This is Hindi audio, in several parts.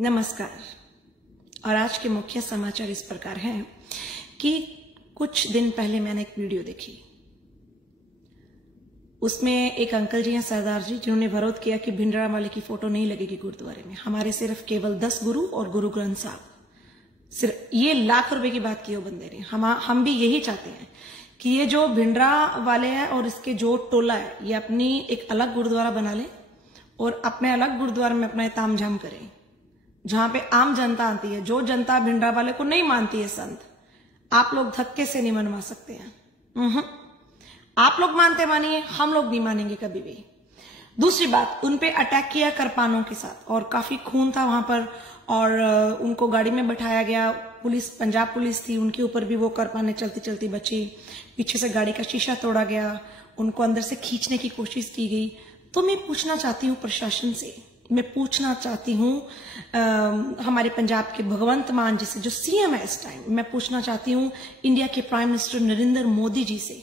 नमस्कार। और आज के मुख्य समाचार इस प्रकार हैं कि कुछ दिन पहले मैंने एक वीडियो देखी। उसमें एक अंकल जी हैं, सरदार जी, जिन्होंने विरोध किया कि भिंडरावाले की फोटो नहीं लगेगी गुरुद्वारे में। हमारे सिर्फ केवल 10 गुरु और गुरु ग्रंथ साहब, सिर्फ ये लाख रुपए की बात की वो बंदे ने। हम भी यही चाहते हैं कि ये जो भिंडरा वाले हैं और इसके जो टोला है, ये अपनी एक अलग गुरुद्वारा बना ले और अपने अलग गुरुद्वारे में अपना तामझाम करें, जहां पे आम जनता आती है। जो जनता भिंडरा वाले को नहीं मानती है संत, आप लोग धक्के से नहीं मनवा सकते हैं। आप लोग मानते मानिए, हम लोग नहीं मानेंगे कभी भी। दूसरी बात, उनपे अटैक किया करपानों के साथ और काफी खून था वहां पर और उनको गाड़ी में बैठाया गया। पुलिस, पंजाब पुलिस थी, उनके ऊपर भी वो करपाने चलती चलती बची। पीछे से गाड़ी का शीशा तोड़ा गया, उनको अंदर से खींचने की कोशिश की गई। तो मैं पूछना चाहती हूँ प्रशासन से, मैं पूछना चाहती हूँ हमारे पंजाब के भगवंत मान जी से, जो सीएम है इस टाइम, मैं पूछना चाहती हूँ इंडिया के प्राइम मिनिस्टर नरेंद्र मोदी जी से,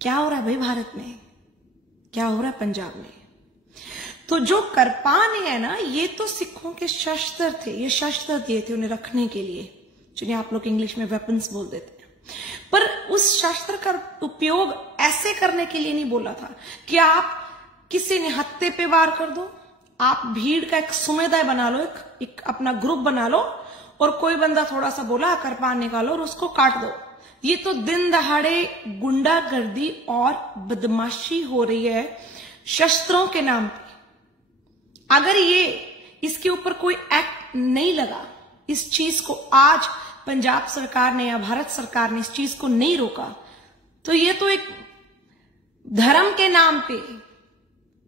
क्या हो रहा है भाई भारत में, क्या हो रहा है पंजाब में। तो जो करपान है ना, ये तो सिखों के शस्त्र थे, ये शस्त्र दिए थे उन्हें रखने के लिए, जिन्हें आप लोग इंग्लिश में वेपन्स बोल देते हैं। पर उस शस्त्र का उपयोग ऐसे करने के लिए नहीं बोला था कि आप किसी निहत्थे पे वार कर दो। आप भीड़ का एक समुदाय बना लो, एक अपना ग्रुप बना लो, और कोई बंदा थोड़ा सा बोला करपान निकालो और उसको काट दो। ये तो दिन दहाड़े गुंडागर्दी और बदमाशी हो रही है शस्त्रों के नाम पे। अगर इसके ऊपर कोई एक्ट नहीं लगा, इस चीज को आज पंजाब सरकार ने या भारत सरकार ने इस चीज को नहीं रोका, तो ये तो एक धर्म के नाम पे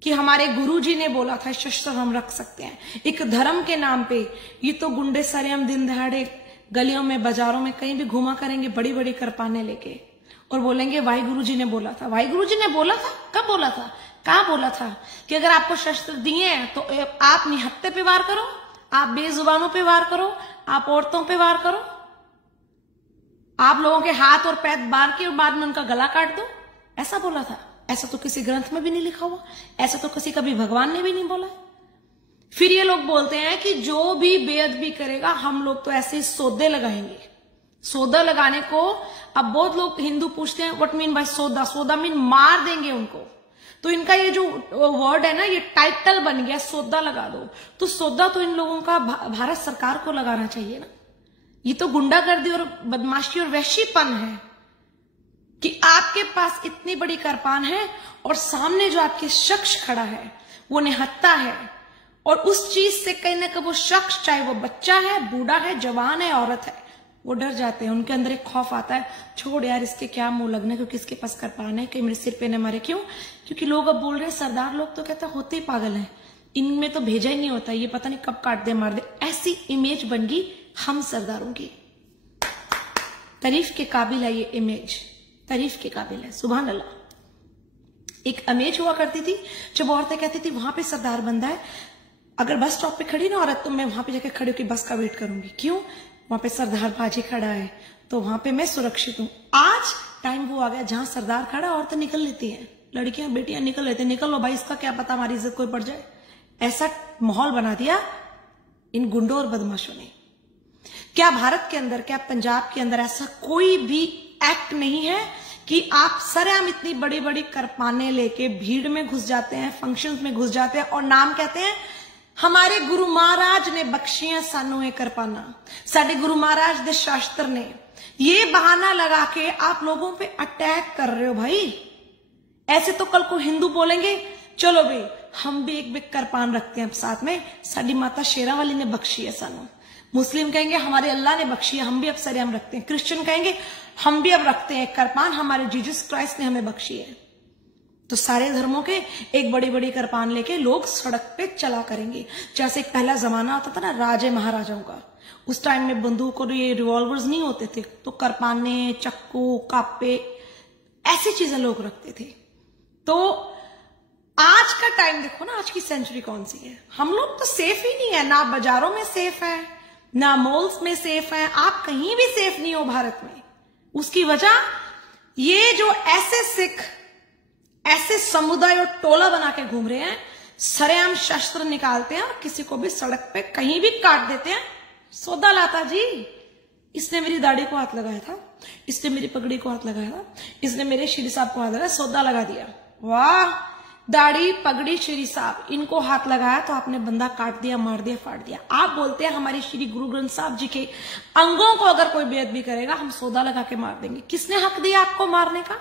कि हमारे गुरुजी ने बोला था शस्त्र हम रख सकते हैं, एक धर्म के नाम पे ये तो गुंडे सरेआम दिन दहाड़े गलियों में, बाजारों में, कहीं भी घुमा करेंगे बड़ी बड़ी करपाने लेके और बोलेंगे वाहिगुरु जी ने बोला था। वाहिगुरु जी ने बोला था? कब बोला था? कहाँ बोला था कि अगर आपको शस्त्र दिए हैं तो आप निहत्थे पे वार करो, आप बेजुबानों पे वार करो, आप औरतों पे वार करो, आप लोगों के हाथ और पैर बांध के और बाद में उनका गला काट दो, ऐसा बोला था? ऐसा तो किसी ग्रंथ में भी नहीं लिखा हुआ, ऐसा तो किसी कभी भगवान ने भी नहीं बोला। फिर ये लोग बोलते हैं कि जो भी बेअदबी करेगा हम लोग तो ऐसे ही सौदे लगाएंगे। सौदा लगाने को अब बहुत लोग हिंदू पूछते हैं व्हाट मीन बाय सौदा। सौदा मीन मार देंगे उनको। तो इनका ये जो वर्ड है ना, ये टाइटल बन गया, सौदा लगा दो। तो सौदा तो इन लोगों का भारत सरकार को लगाना चाहिए ना। ये तो गुंडागर्दी और बदमाशी और वैश्यपन है कि आपके पास इतनी बड़ी करपान है और सामने जो आपके शख्स खड़ा है वो निहत्था है, और उस चीज से कहीं ना कहीं वो शख्स, चाहे वो बच्चा है, बूढ़ा है, जवान है, औरत है, वो डर जाते हैं। उनके अंदर एक खौफ आता है, छोड़ यार इसके क्या मुंह लगना, क्योंकि इसके पास करपान है, कहीं मेरे सिर पे न मारे। क्यों? क्योंकि लोग अब बोल रहे हैं, सरदार लोग तो कहते होते ही पागल हैं, इनमें तो भेजा ही नहीं होता, ये पता नहीं कब काट दे मार दे। ऐसी इमेज बन गई हम सरदारों की। तारीफ के काबिल है ये इमेज, तारीफ के काबिल है। सुभान अल्लाह। एक इमेज हुआ करती थी जब औरतें कहती थी वहां पे सरदार बंदा है, अगर बस स्टॉप पे खड़ी ना औरत, तो मैं वहां पे जाके खड़ी होकर बस का वेट करूंगी। क्यों? वहां पे सरदार बाजी खड़ा है तो वहां पे मैं सुरक्षित हूं। आज टाइम वो आ गया जहां सरदार खड़ा, औरतें निकल लेती हैं, लड़कियां बेटियां निकल लेती हैं, निकल लो भाई, इसका क्या पता हमारी इज्जत कोई पड़ जाए। ऐसा माहौल बना दिया इन गुंडों और बदमाशों ने। क्या भारत के अंदर, क्या पंजाब के अंदर ऐसा कोई भी एक्ट नहीं है कि आप सरेआम इतनी बड़ी बड़ी करपाने लेके भीड़ में घुस जाते हैं, फंक्शंस में घुस जाते हैं और नाम कहते हैं हमारे गुरु महाराज ने बख्शियां सानू ये करपाना, साडे गुरु महाराज दे शास्त्र ने। ये बहाना लगा के आप लोगों पे अटैक कर रहे हो भाई। ऐसे तो कल को हिंदू बोलेंगे चलो भाई हम भी एक करपान रखते हैं साथ में, साडी माता शेरा वाली ने बख्शी है सानू। मुस्लिम कहेंगे हमारे अल्लाह ने बख्शी है, हम भी अब सरेआम रखते हैं। क्रिश्चियन कहेंगे हम भी अब रखते हैं करपान, हमारे जीसस क्राइस्ट ने हमें बख्शी है। तो सारे धर्मों के एक बड़ी बड़ी करपान लेके लोग सड़क पे चला करेंगे। जैसे एक पहला जमाना होता था ना राजे महाराजाओं का, उस टाइम में बंदूक और ये रिवॉल्वर्स नहीं होते थे, तो करपाने, चक्कू, कापे, ऐसी चीजें लोग रखते थे। तो आज का टाइम देखो ना, आज की सेंचुरी कौन सी है। हम लोग तो सेफ ही नहीं है, ना बाजारों में सेफ है, ना मॉल्स में सेफ है, आप कहीं भी सेफ नहीं हो भारत में। उसकी वजह ये जो ऐसे सिख, ऐसे समुदाय और टोला बना के घूम रहे हैं सरेआम शस्त्र निकालते हैं और किसी को भी सड़क पे कहीं भी काट देते हैं। सौदा लाता जी, इसने मेरी दाढ़ी को हाथ लगाया था, इसने मेरी पगड़ी को हाथ लगाया था, इसने मेरे श्री साहब को हाथ लगाया, सौदा लगा दिया। वाह, दाढ़ी पगड़ी श्री साहब इनको हाथ लगाया तो आपने बंदा काट दिया, मार दिया, फाड़ दिया। आप बोलते हैं हमारे श्री गुरु ग्रंथ साहब जी के अंगों को अगर कोई बेअदबी करेगा हम सौदा लगा के मार देंगे। किसने हक दिया आपको मारने का?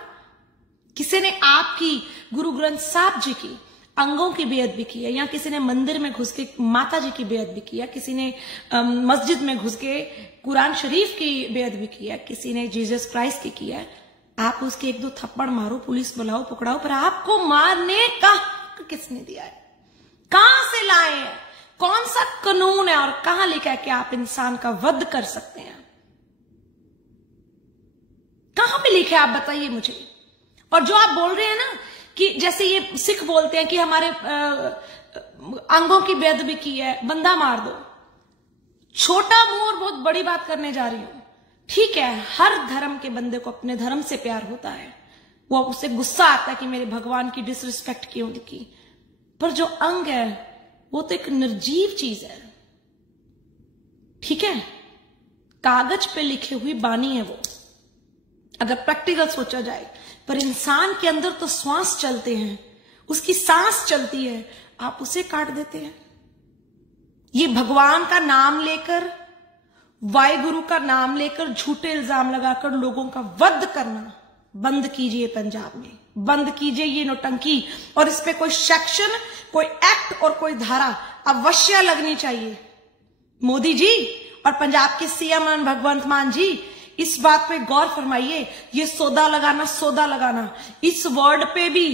किसी ने आपकी गुरु ग्रंथ साहब जी की अंगों की बेअदबी की है, या किसी ने मंदिर में घुस के माता जी की बेअदबी की है, किसी ने मस्जिद में घुस के कुरान शरीफ की बेअदबी की है, किसी ने जीसस क्राइस्ट की है, आप उसके एक दो थप्पड़ मारो, पुलिस बुलाओ, पकड़ाओ, पर आपको मारने का हक किसने दिया है? कहां से लाए हैं? कौन सा कानून है और कहां लिखा है कि आप इंसान का वध कर सकते हैं? कहां पे लिखा है आप बताइए मुझे। और जो आप बोल रहे हैं ना कि जैसे ये सिख बोलते हैं कि हमारे अंगों की बेअदबी की है, बंदा मार दो। छोटा मुंह और बहुत बड़ी बात करने जा रही हूं। ठीक है, हर धर्म के बंदे को अपने धर्म से प्यार होता है, वो उसे गुस्सा आता है कि मेरे भगवान की डिसरिस्पेक्ट क्यों की, पर जो अंग है वो तो एक निर्जीव चीज है। ठीक है, कागज पे लिखी हुई बानी है वो, अगर प्रैक्टिकल सोचा जाए, पर इंसान के अंदर तो श्वास चलते हैं, उसकी सांस चलती है, आप उसे काट देते हैं। ये भगवान का नाम लेकर, वाहिगुरु का नाम लेकर झूठे इल्जाम लगाकर लोगों का वध करना बंद कीजिए। पंजाब में बंद कीजिए ये नौटंकी, और इस पे कोई सेक्शन, कोई एक्ट और कोई धारा अवश्य लगनी चाहिए। मोदी जी और पंजाब के सीएम भगवंत मान जी, इस बात पे गौर फरमाइए। ये सौदा लगाना, इस वर्ड पे भी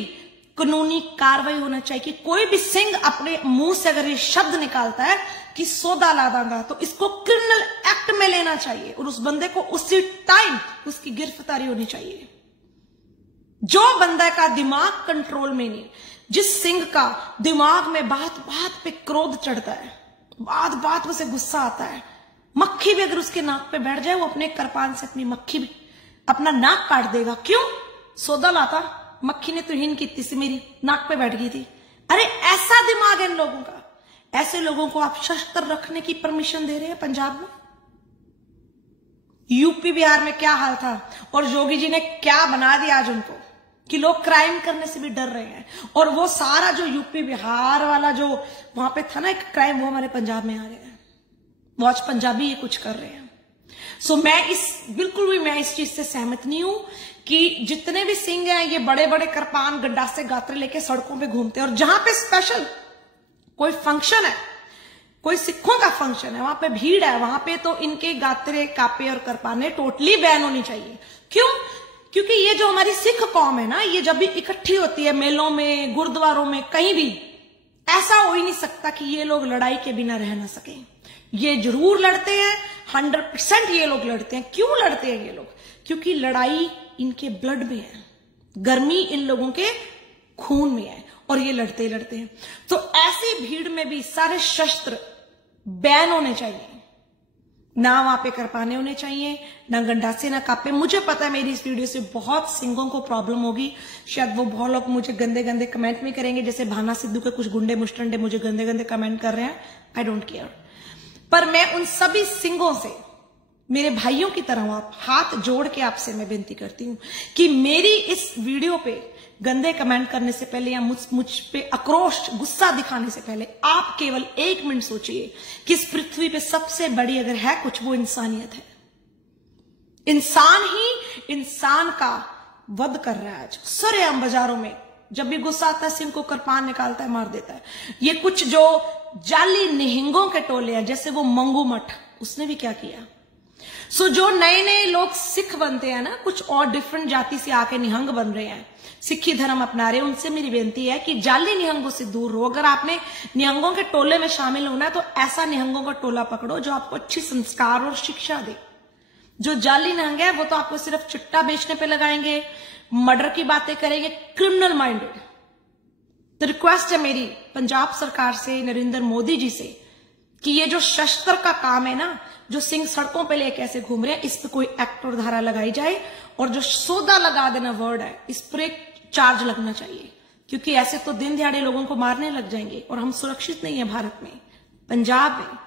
कानूनी कार्रवाई होना चाहिए कि कोई भी सिंह अपने मुंह से अगर ये शब्द निकालता है कि सौदा ला दूंगा, तो इसको क्रिमिनल एक्ट में लेना चाहिए और उस बंदे को उसी टाइम उसकी गिरफ्तारी होनी चाहिए। जो बंदा का दिमाग कंट्रोल में नहीं, जिस सिंह का दिमाग में बात बात पे क्रोध चढ़ता है, बात बात में से गुस्सा आता है, मक्खी भी अगर उसके नाक पे बैठ जाए वो अपने कृपान से अपनी मक्खी भी अपना नाक काट देगा। क्यों? सौदा लाता, मक्खी ने तो हिन की थी, मेरी नाक पे बैठ गई थी। अरे ऐसा दिमाग है इन लोगों का। ऐसे लोगों को आप शस्त्र रखने की परमिशन दे रहे हैं पंजाब में? यूपी बिहार में क्या हाल था और योगी जी ने क्या बना दिया आज उनको कि लोग क्राइम करने से भी डर रहे हैं। और वो सारा जो यूपी बिहार वाला जो वहां पे था ना एक क्राइम, वो हमारे पंजाब में आ रहे हैं। वॉच पंजाबी ये कुछ कर रहे हैं। सो बिल्कुल भी मैं इस चीज से सहमत नहीं हूं कि जितने भी सिंह हैं ये बड़े बड़े कृपान गंडासे गात्रे लेके सड़कों पे घूमते हैं। और जहां पे स्पेशल कोई फंक्शन है, कोई सिखों का फंक्शन है, वहां पे भीड़ है, वहां पे तो इनके गात्रे, कापे और करपाने टोटली बैन होनी चाहिए। क्यों? क्योंकि ये जो हमारी सिख कौम है ना, ये जब भी इकट्ठी होती है मेलों में, गुरुद्वारों में, कहीं भी, ऐसा हो ही नहीं सकता कि ये लोग लड़ाई के बिना रह ना सके। ये जरूर लड़ते हैं, 100% ये लोग लड़ते हैं। क्यों लड़ते हैं ये लोग? क्योंकि लड़ाई इनके ब्लड में है, गर्मी इन लोगों के खून में है और ये लड़ते लड़ते हैं। तो ऐसी भीड़ में भी सारे शस्त्र बैन होने चाहिए। ना वहां पे करपाने होने चाहिए, ना गंडासे, ना कापे। मुझे पता है मेरी इस वीडियो से बहुत सिंगों को प्रॉब्लम होगी, शायद वो बहुत लोग मुझे गंदे गंदे कमेंट भी करेंगे, जैसे भाना सिद्धू के कुछ गुंडे मुस्टंडे मुझे गंदे गंदे कमेंट कर रहे हैं। I don't care. पर मैं उन सभी सिंगों से, मेरे भाइयों की तरह आप हाथ जोड़ के आपसे मैं विनती करती हूं कि मेरी इस वीडियो पे गंदे कमेंट करने से पहले या मुझ पे आक्रोश, गुस्सा दिखाने से पहले आप केवल 1 मिनट सोचिए कि इस पृथ्वी पे सबसे बड़ी अगर है कुछ, वो इंसानियत है। इंसान ही इंसान का वध कर रहा है आज सरेआम बाजारों में। जब भी गुस्सा आता है सिंह को कृपान निकालता है, मार देता है। ये कुछ जो जाली निहंगों के टोले हैं, जैसे वो मंगू मठ, उसने भी क्या किया। सो जो नए नए लोग सिख बनते हैं ना, कुछ और डिफरेंट जाति से आके निहंग बन रहे हैं, सिखी धर्म अपना रहे हैं, उनसे मेरी बेनती है कि जाली निहंगों से दूर रहो। अगर आपने निहंगों के टोले में शामिल होना है तो ऐसा निहंगों का टोला पकड़ो जो आपको अच्छी संस्कार और शिक्षा दे। जो जाली निहंग है वो तो आपको सिर्फ चिट्टा बेचने पे लगाएंगे, मर्डर की बातें करेंगे, क्रिमिनल माइंडेड। तो रिक्वेस्ट है मेरी पंजाब सरकार से, नरेंद्र मोदी जी से, कि ये जो शस्त्र का काम है ना, जो सिंह सड़कों पे लेके ऐसे घूम रहे हैं, इस पे कोई एक्ट और धारा लगाई जाए। और जो सौदा लगा देना वर्ड है, इस पर एक चार्ज लगना चाहिए, क्योंकि ऐसे तो दिन दिहाड़े लोगों को मारने लग जाएंगे और हम सुरक्षित नहीं है भारत में। पंजाब में